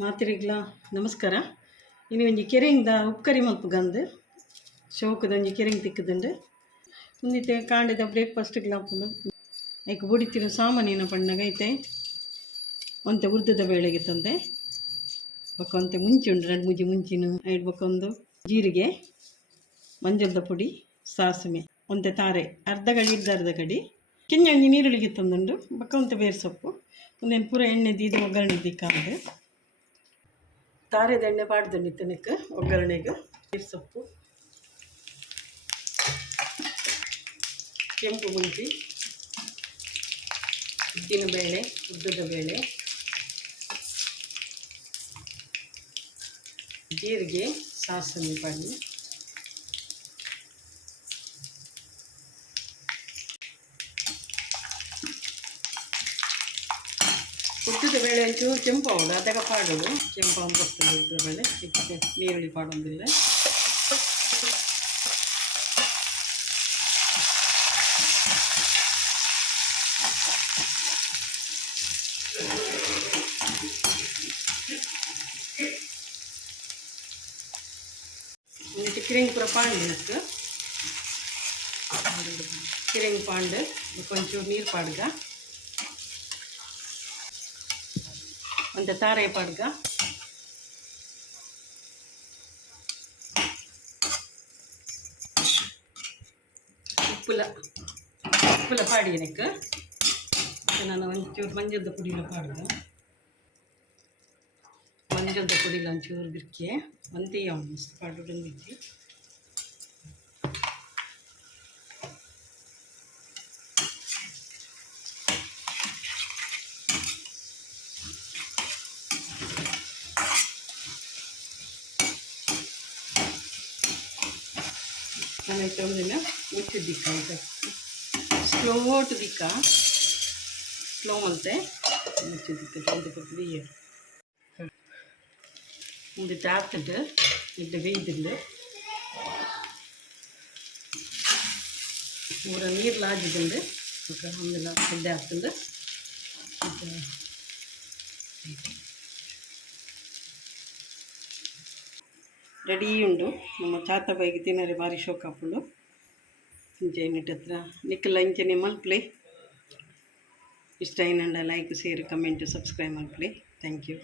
ಮಾತಿರಿಗ್ಲ ನಮಸ್ಕಾರ. ಇನ್ನು ಒಂಜಿ ಕೆರೆಯಿಂದ ಉಪ್ಕರಿ ಮಲ್ಪುಗಂದು ಶೋಕದ ಒಂಜಿ ಕೆರೆಂಗ್ ತಿಕ್ಕುದುಂಡು ಮುಂದಿತ್ತೆ ಕಾಂಡೆದ ಬ್ರೇಕ್ಫಾಸ್ಟ್ಗ್ಲ ಹಾಕೊಂಡು ಐಕ್ ಬೊಡಿತಿನ ಸಾಮಾನಿನ ಪಂಡಗ ಐತೆ ಒಂತೆ ಉರ್ದದ ಬೇಳೆಗೆ ತಂದೆ ಬೊಕ್ಕ ಒಂತೆ ಮುಂಚಿ ಉಂಡು 2-3 ಮುಂಚಿನ ಐಡ್ ಬೊಕ್ಕ ಒಂದು ಜೀರಿಗೆ ಮಂಜಲ್ದ ಪುಡಿ ಸಾಸಿವೆ ಒಂತೆ ತಾರೆ ಅರ್ಧ ಗಡಿ ಅರ್ಧ ಗಡಿ ಕಿಂಜ ಒಂಜಿ ನೀರುಳ್ಳಿಗೆ ತಂದುಂಡು ಬೊಕ್ಕ ಒಂತೆ ಬೇರೆ ಸೊಪ್ಪು ಒಂದೇನು ಪೂರ ಎಣ್ಣೆ ದೀದು ಒಗ್ಗರಣೆ ದಿಕ್ಕಾಂಡು ತಾರೆದ ಎಣ್ಣೆ ಪಾಡ್ದಂಡಿತ್ತು ನಿಕ್ಕ ಒಗ್ಗರಣೆಗೆ ಬೇರೆ ಸೊಪ್ಪು ಕೆಂಪು ಮುಂಚಿ ಉದ್ದಿನ ಬೇಳೆ ಉದ್ದದ ಬೇಳೆ ಜೀರಿಗೆ ಸಾಸಿವೆ ಪಾಡಿ ಉದ್ದದ ಬೇಳೆ ಒಂಚೂರು ಕೆಂಪು ಅವಡು ಅದಗ ಪಾಡೋದು ಕೆಂಪು ಬರ್ತದೆ ಉದ್ದದ ಬೇಳೆ ಇದಕ್ಕೆ ನೀರುಳ್ಳಿ ಪಾಡೋದಿಲ್ಲ. ಕಿರಿಂಗ್ ಪೂರ ಪಾಂಡು ಇದಕ್ಕೆ ಕಿರಿಂಗ್ ಪಾಂಡು ಒಂಚೂರು ನೀರು ಪಾಡ್ಗ ಒಂದು ತಾರೆ ಪಾಡ್ಗ ಉಪ್ಪುಲ ಪಾಡಿ எனக்கு ನಾನು ಒಂಚೂರು ಮಂಜದ ಪುಡಿಲ ಪಾಡ್ಗ ಮಂಜದ ಪುಡಿಲ ಒಂಚೂರು ಬಿರ್ಕೆ ಒಂತೆಯ ಮಸ್ತ್ ಪಾಡು ಬಂದಿದ್ದೆ ನಾನೈತೆ ಒಂದಿನ ಮುಚ್ಚಿದ್ದಿಕ್ಕ ಅಂತ ಸ್ಲೋಟು ದಿಕ್ಕ ಸ್ಲೋ ಮಲ್ತೆ ಮುಚ್ಚಿದ್ದಿಕ್ಕ ಒಂದು ಕೊಟ್ಟು ಮುಂದೆ ಚಾರ್ತಿಟ್ಟು ಇಟ್ಟು ಬೇಯ್ದಿಲ್ಲ ಮೂರ ನೀರು ಲಾಜಿದುಂಡು ಒಂದಿಲ್ಲ ಎಡ್ಡೆ ಹಾಕ್ತಂಡು ರೆಡಿ ಉಂಡು ನಮ್ಮ ಚಾತಬೈಗೆ ತಿನ್ನರೆ ಭಾರಿ ಶೋಕ ಹಾಕೊಂಡು ಇಂಚೆನಿಟ್ಟ ಹತ್ರ ನಿಕ್ಕಲ್ಲ ಇಂಚೆನೆ ಮಲ್ಪ್ಲೆ ಇಷ್ಟ ಏನಂಡ ಲೈಕ್ ಶೇರ್ ಕಮೆಂಟ್ ಸಬ್ಸ್ಕ್ರೈಬ್ ಮಲ್ಪ್ಲೆ. Thank you.